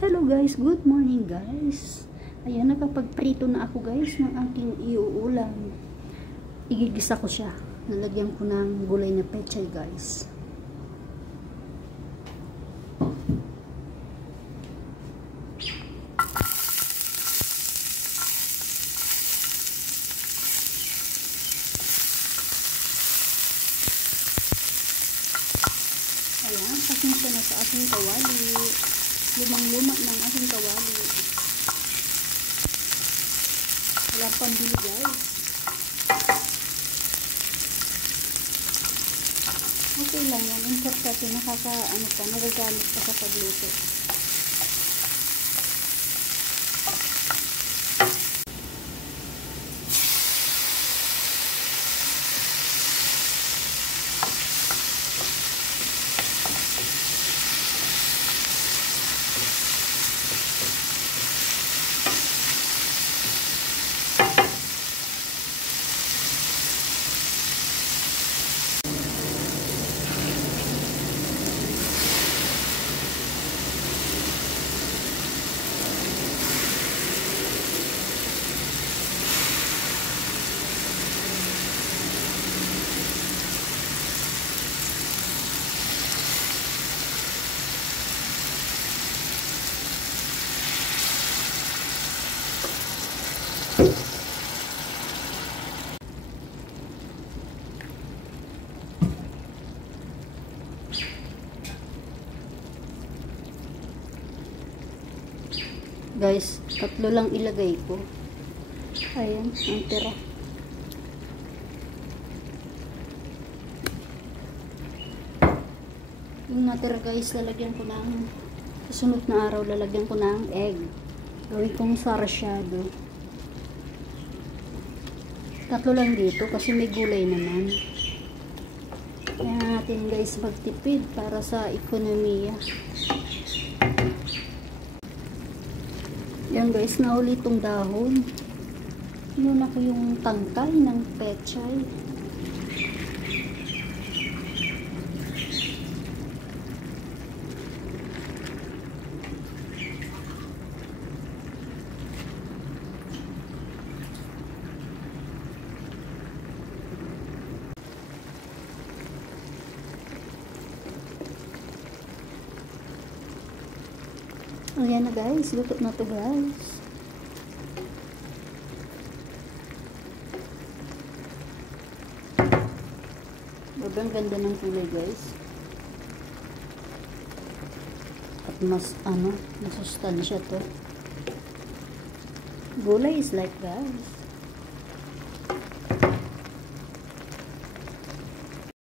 Hello guys, good morning guys. Ayan, nakapagprito na ako guys ng aking iuulam. Igigisa ko siya. Lalagyan ko ng gulay na pechay guys. Ayan, pasensya na sa aking kawali. Lumang-luma ng aking kawali. Wala pang bili guys. Okay lang yan. Importante nagagamit pa sa pagluto. Guys, 3 lang ilagay ko. Ayan, ang tira. Yung natira guys, lalagyan ko ng susunod na araw, lalagyan ko ng egg. Gawin kong sarsyado. 3 lang dito kasi may gulay naman. Kaya natin guys magtipid para sa ekonomiya. Yan guys, nahuli itong dahon. Inuna ko yung tangkay ng pechay. Ayan na guys, luto na to guys. Sobrang ganda ng kulay guys. At masustansya to. Gulay is like guys.